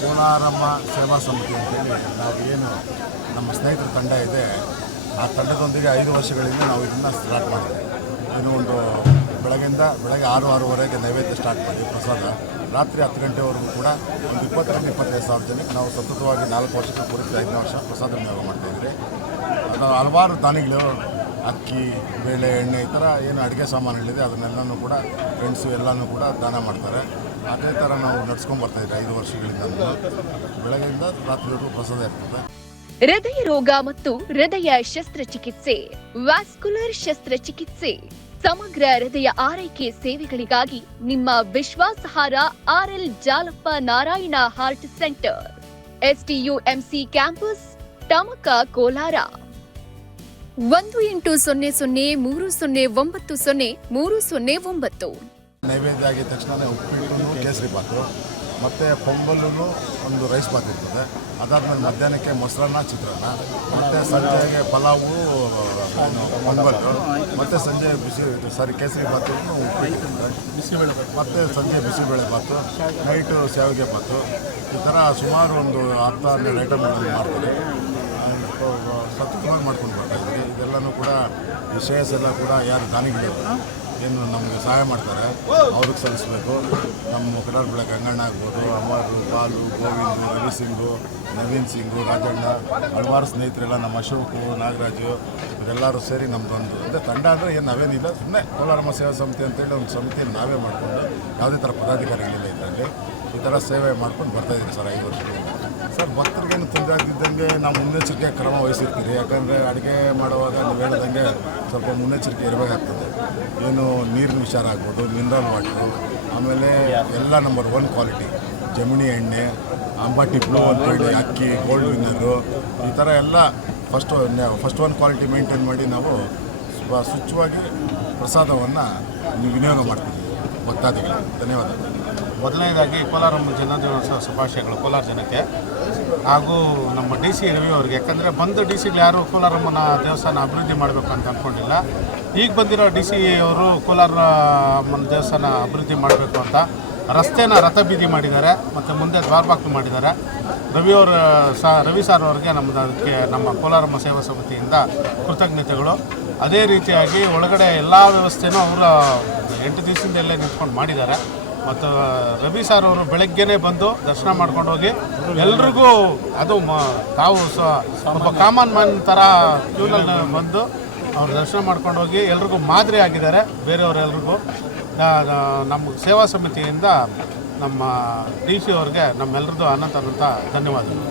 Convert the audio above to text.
ಕೋಲಾರಮ್ಮ ಸೇವಾ ಸಮಿತಿ ಅಂತೇಳಿ ನಾವು ಏನು ನಮ್ಮ ಸ್ನೇಹಿತರ ತಂಡ ಇದೆ. ಆ ತಂಡದೊಂದಿಗೆ ಐದು ವರ್ಷಗಳಿಂದ ನಾವು ಇದನ್ನು ಸ್ಟಾರ್ಟ್ ಮಾಡಿದ್ವಿ. ಇನ್ನೂ ಒಂದು ಬೆಳಗ್ಗೆಯಿಂದ ಬೆಳಗ್ಗೆ ಆರು ಆರೂವರೆಗೆ ನೈವೇದ್ಯ ಸ್ಟಾರ್ಟ್ ಮಾಡಿ ಪ್ರಸಾದ. ರಾತ್ರಿ ಹತ್ತು ಗಂಟೆವರೆಗೂ ಕೂಡ ಒಂದು ಇಪ್ಪತ್ತರಿಂದ ಇಪ್ಪತ್ತೈದು ಸಾವಿರ ಜನಕ್ಕೆ ನಾವು ಸತತವಾಗಿ ನಾಲ್ಕು ವರ್ಷಕ್ಕೆ ಪೂರ್ತಿ ಐದನೇ ವರ್ಷ ಪ್ರಸಾದ ವಿನಿಯೋಗ ಮಾಡ್ತಾಯಿದ್ರಿ ನಾವು ಹಲವಾರು ದಾನಿಗಳು, ಅಕ್ಕಿ, ಬೇಳೆ, ಎಣ್ಣೆ ಈ ಥರ ಏನು ಅಡುಗೆ ಸಾಮಾನುಗಳಿದೆ, ಅದನ್ನೆಲ್ಲನೂ ಕೂಡ ಫ್ರೆಂಡ್ಸು ಎಲ್ಲನೂ ಕೂಡ ದಾನ ಮಾಡ್ತಾರೆ. ಅದೇ ಥರ ನಾವು ನಡ್ಸ್ಕೊಂಡು ಬರ್ತಾಯಿದ್ದೆ ಐದು ವರ್ಷಗಳಿಂದ. ಬೆಳಗ್ಗೆಯಿಂದ ರಾತ್ರಿವರೆಗೂ ಪ್ರಸಾದ ಇರ್ತದೆ. ಹೃದಯ ರೋಗ ಮತ್ತು ಹೃದಯ ಶಸ್ತ್ರಚಿಕಿತ್ಸೆ, ವ್ಯಾಸ್ಕುಲರ್ ಶಸ್ತ್ರಚಿಕಿತ್ಸೆ, ಸಮಗ್ರ ಹೃದಯ ಆರೈಕೆ ಸೇವೆಗಳಿಗಾಗಿ ನಿಮ್ಮ ವಿಶ್ವಾಸಾರ್ಹ RL Jalappa Narayana Heart Centre STUMC campus, Tamaka Kolar. ಒಂದು ಎಂಟು ಸೊನ್ನೆ ಸೊನ್ನೆ ಮೂರು ಸೊನ್ನೆ ಒಂಬತ್ತು ಸೊನ್ನೆ ಮೂರು ಸೊನ್ನೆ ಒಂಬತ್ತು. ಮತ್ತು ಪೊಂಗಲ್ಲೂ ಒಂದು ರೈಸ್ ಬಾತ್ ಇರ್ತದೆ. ಅದಾದಮೇಲೆ ಮಧ್ಯಾಹ್ನಕ್ಕೆ ಮೊಸರನ್ನ, ಚಿತ್ರಾನ್ನ, ಮತ್ತು ಸಂಜೆಗೆ ಪಲಾವು ಪೊಂಗಲ್ ಮತ್ತು ಸಂಜೆ ಬಿಸಿ, ಸಾರಿ ಕೇಸರಿ ಉಪ್ಪಿಟ್ಟು ಬಿಸಿಬೇಳೆ ಮತ್ತು ಸಂಜೆ ಬಿಸಿಬೇಳೆ ಬಾತು, ನೈಟು ಶಾವಿಗೆ ಬಾತು. ಈ ಥರ ಸುಮಾರು ಒಂದು ಹತ್ತು ಹನ್ನೆರಡು ಐಟಮ್ ಮಾಡ್ತಾರೆ ಸತತವಾಗಿ ಮಾಡ್ಕೊಂಡು ಬರ್ತಾ ಇದ್ದೀವಿ ಇದೆಲ್ಲನೂ ಕೂಡ ವಿಶೇಷ ಎಲ್ಲ ಕೂಡ ಯಾರು ದಾನಿಗಳು ಏನು ನಮಗೆ ಸಹಾಯ ಮಾಡ್ತಾರೆ, ಅವ್ರಿಗೆ ಸಲ್ಲಿಸ್ಬೇಕು. ನಮ್ಮ ಕಡಲ್ ಬೆಳೆ ಗಂಗಣ್ಣ ಆಗ್ಬೋದು ಅಮರು ಬಾಲು ಗೋವಿಂದು ರವಿ ಸಿಂಗು ನವೀನ್ ಸಿಂಗು, ರಾಜಣ್ಣ, ಹಲವಾರು ಸ್ನೇಹಿತರೆಲ್ಲ ನಮ್ಮ ಅಶೋಕು, ನಾಗರಾಜು, ಇವರೆಲ್ಲರೂ ಸೇರಿ ನಮ್ಮದೊಂದು ಅಂದರೆ ತಂಡ ಅಂದರೆ ಏನು ನಾವೇನಿಲ್ಲ ಸುಮ್ಮನೆ ಕೋಲಾರಮ್ಮ ಸೇವಾ ಸಮಿತಿ ಅಂತೇಳಿ ಒಂದು ಸಮಿತಿ ನಾವೇ ಮಾಡಿಕೊಂಡು ಯಾವುದೇ ಥರ ಪದಾಧಿಕಾರಿಗಳಿಲ್ಲ ಇದರಲ್ಲಿ, ಈ ಥರ ಸೇವೆ ಮಾಡ್ಕೊಂಡು ಬರ್ತಾಯಿದ್ದೀನಿ ಸರ್ ಐದು ವರ್ಷದಿಂದ ಸರ್, ಭಕ್ತರಿಗೇನು ತೊಂದರೆ ಆಗ್ತಿದ್ದಂಗೆ ನಾವು ಮುನ್ನೆಚ್ಚರಿಕೆ ಕ್ರಮ ವಹಿಸಿರ್ತೀರಿ. ಯಾಕಂದರೆ ಅಡುಗೆ ಮಾಡುವಾಗ ನೀವು ಹೇಳ್ದಂಗೆ ಸ್ವಲ್ಪ ಮುನ್ನೆಚ್ಚರಿಕೆ ಇರಬೇಕಾಗ್ತದೆ. ಏನು ನೀರಿನ ವಿಚಾರ ಆಗ್ಬೋದು ಮಿನರಲ್ ವಾಟ್ರು ಆಮೇಲೆ ಎಲ್ಲ ನಂಬರ್ ಒನ್ ಕ್ವಾಲಿಟಿ ಜಮಿನಿ ಎಣ್ಣೆ, ಅಂಬಾಟಿ ಬ್ಲೂ ಅಂತೇಳಿ ಅಕ್ಕಿ ಗೋಲ್ಡ್ ವಿನ್ನರು ಈ ಥರ ಎಲ್ಲ first first one quality maintain ಮಾಡಿ ನಾವು ಸ್ವಚ್ಛವಾಗಿ ಪ್ರಸಾದವನ್ನು ವಿನಿಯೋಗ ಮಾಡ್ತೀವಿ ಭಕ್ತಾದಿಗಳು ಧನ್ಯವಾದಗಳು. ಮೊದಲನೇದಾಗಿ ಕೋಲಾರಮ್ಮ ಜನ್ಮದಿನೋತ್ಸವ ಶುಭಾಶಯಗಳು ಕೋಲಾರ ಜನಕ್ಕೆ. ಹಾಗೂ ನಮ್ಮ ಡಿ ಸಿ ರವಿ ಅವ್ರಿಗೆ. ಯಾಕಂದರೆ ಬಂದು ಡಿ ಸಿಗಳು ಯಾರು ಕೋಲಾರಮ್ಮನ ದೇವಸ್ಥಾನ ಅಭಿವೃದ್ಧಿ ಮಾಡಬೇಕು ಅಂತ ಅಂದ್ಕೊಂಡಿಲ್ಲ ಈಗ ಬಂದಿರೋ ಡಿ ಸಿ ಅವರು ಕೋಲಾರಮ್ಮನ ದೇವಸ್ಥಾನ ಅಭಿವೃದ್ಧಿ ಮಾಡಬೇಕು ಅಂತ ರಸ್ತೆನ ರಥ ಬೀದಿ ಮಾಡಿದ್ದಾರೆ. ಮತ್ತು ಮುಂದೆ ದ್ವಾರಬಾಕ್ಲು ಮಾಡಿದ್ದಾರೆ. ರವಿ ಅವರ, ಸಾ, ರವಿ ಸಾರ್ ಅವರಿಗೆ ನಮ್ಮದು ಅದಕ್ಕೆ ನಮ್ಮ ಕೋಲಾರಮ್ಮ ಸೇವಾ ಸಮಿತಿಯಿಂದ ಕೃತಜ್ಞತೆಗಳು. ಅದೇ ರೀತಿಯಾಗಿ ಒಳಗಡೆ ಎಲ್ಲ ವ್ಯವಸ್ಥೆನೂ ಅವರ ಎಂಟು ದಿವಸದಿಂದಲೇ ನಿಂತ್ಕೊಂಡು ಮಾಡಿದ್ದಾರೆ. ಮತ್ತು ರವಿ ಸರ್ ಅವರು ಬೆಳಗ್ಗೆನೇ ಬಂದು ದರ್ಶನ ಮಾಡ್ಕೊಂಡು ಹೋಗಿ ಎಲ್ರಿಗೂ ಅದು ಮ, ತಾವು ಸ್ವಲ್ಪ ಕಾಮನ್ ಮ್ಯಾನ್ ಥರ ಕ್ಯೂನಲ್ಲಿ ಬಂದು ಅವ್ರು ದರ್ಶನ ಮಾಡ್ಕೊಂಡು ಹೋಗಿ ಎಲ್ರಿಗೂ ಮಾದರಿ ಆಗಿದ್ದಾರೆ ಬೇರೆಯವರೆಲ್ರಿಗೂ ನಮ್ಮ ಸೇವಾ ಸಮಿತಿಯಿಂದ ನಮ್ಮ ಡಿ ಸಿ ಅವ್ರಿಗೆ ನಮ್ಮೆಲ್ಲರದ್ದು ಅನಂತ ಅನಂತ ಧನ್ಯವಾದಗಳು.